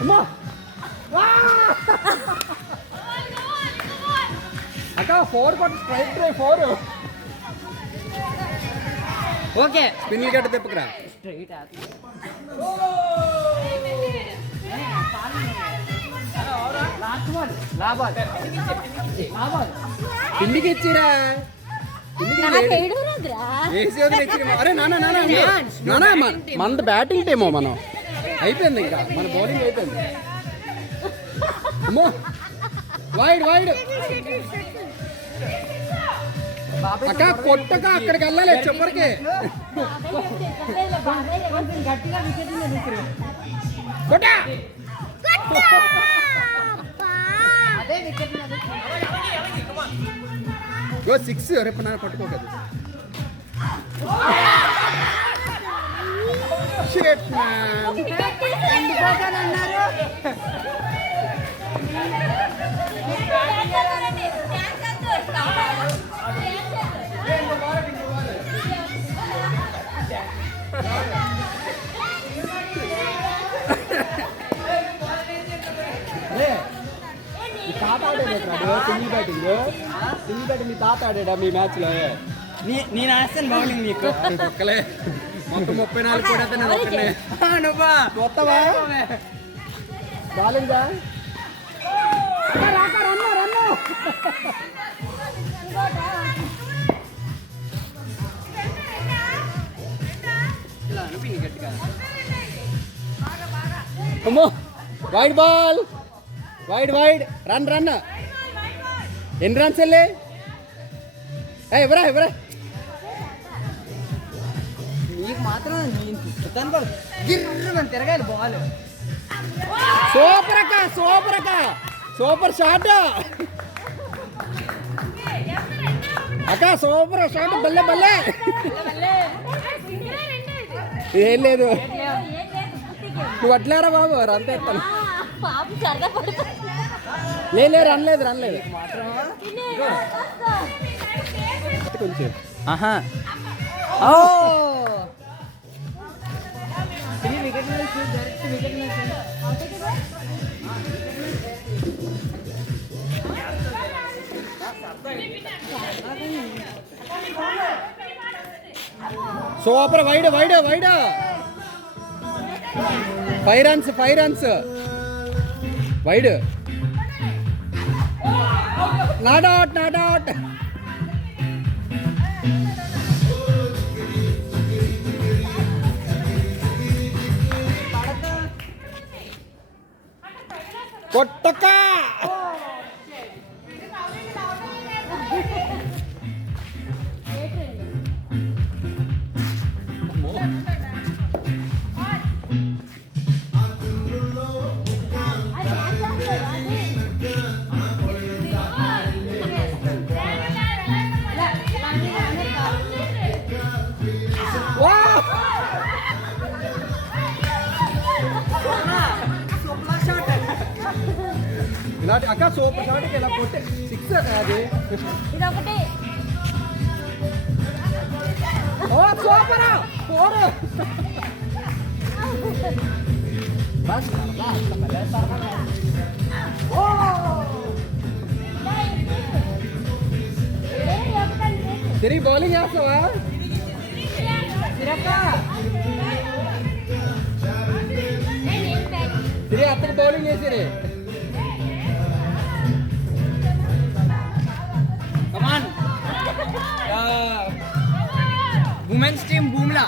అమ్మా అక్క 4 కొట్టు స్ట్రైట్ డ్రైవ్ 4 ఓకే స్పిన్ గట్ట తిప్పకరా స్ట్రైట్ పిండికి ఇచ్చిరా అరే నానా మనది బ్యాటింగ్ టైమో మనం అయిపోయింది ఇంకా మన బౌలింగ్ అయిపోయింది అమ్మో వైడ్ వైడ్ అక్క కొట్టక అక్కడికి వెళ్ళాలి చెప్పరికి కొట్ట 6 రేపు నా పట్టుకోకదు తాత ఆడాడు సింగిల్ బ్యాటింగ్ మీ తాత ఆడాడా మీ మ్యాచ్ లో నేను ఆస్తాను బౌలింగ్ నీకు ఒక్కలే మొత్తం 34 కూడా నువ్వా కొత్తవా బౌలింగ్ అమ్మో wide ball wide wide run run ఎన్ని రన్స్ వెళ్ళి ఎవరా నీకు మాత్రం గిర్రమని తిరగాలి బాల్ సూపర్ సూపర్ షాట్ అక్క సూపర్ షాట్ బల్లే ఏం లేదు నువ్వు అట్లారా బాబు రన్ తెస్తాను రన్లేదు కొంచెం super wide 5 runs wide not out కొట్టక ఇలాంటి అక్క సూపర్ షాట్ ఇలా కొట్టే 6 అది ఇదొకటి సూపర్ 4 బస్ తిరిగి బౌలింగ్ చేస్తావా తిరిగి అతను బౌలింగ్ చేసిరే ఉమెన్స్ టీమ్ భూమిలా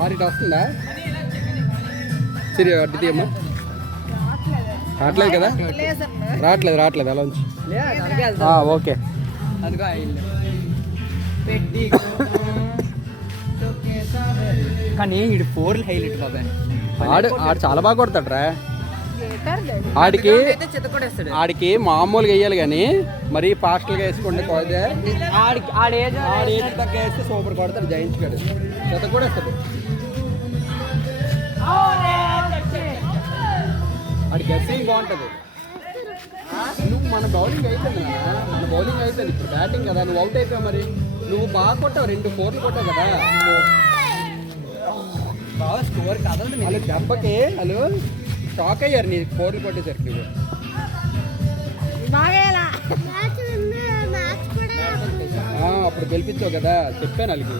వారికి వస్తుందా సరే అడ్డు తీయమ్మా రావట్లేదు కదా రావట్లేదు అలా ఉంచి ఓకే కానీ ఇది 4 హైలైట్ బాబాయ్ ఆడు చాలా బాగా కొడతాడు రా ఆడికి మామూలుగా వేయాలి కానీ మరీ ఫాస్ట్గా వేసుకుంటే కొడితే వేస్తే సూపర్ కొడతాడు జైంట్స్ గడు చెత్త కూడా వేస్తాడు ఆడి గెస్సింగ్ బాగుంటుంది నువ్వు మన బౌలింగ్ అయిపోయింది నాన్న, మన బౌలింగ్ అయిపోయింది. ఇప్పుడు బ్యాటింగ్ కదా, నువ్వు అవుట్ అయిపోయావు. మరి నువ్వు బాగా కొట్టావు, 2 4లు కొట్టావు కదా బాగా స్కోర్ కదలదు వాళ్ళు దెబ్బకి వాళ్ళు షాక్ అయ్యారు నీ 4లు కొట్టేసరికి. నువ్వు అప్పుడు గెలిపించావు కదా, చెప్పాను వాళ్ళకి.